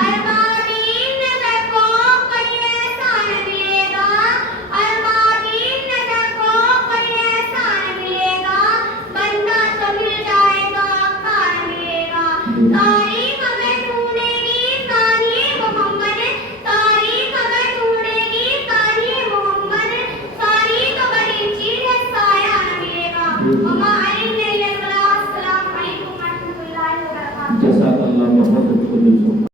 अरबाबीन नजर को कोई ऐसा न मिलेगा, अरबाबीन नजर को कोई ऐसा न मिलेगा, बंदा तो मिल जाएगा कार मिलेगा। तारीख में ढूंढेगी तानी मोहम्मद, तारीख में ढूंढेगी तानी मोहम्मद, तारीख बड़ी चीज है साया न मिलेगा।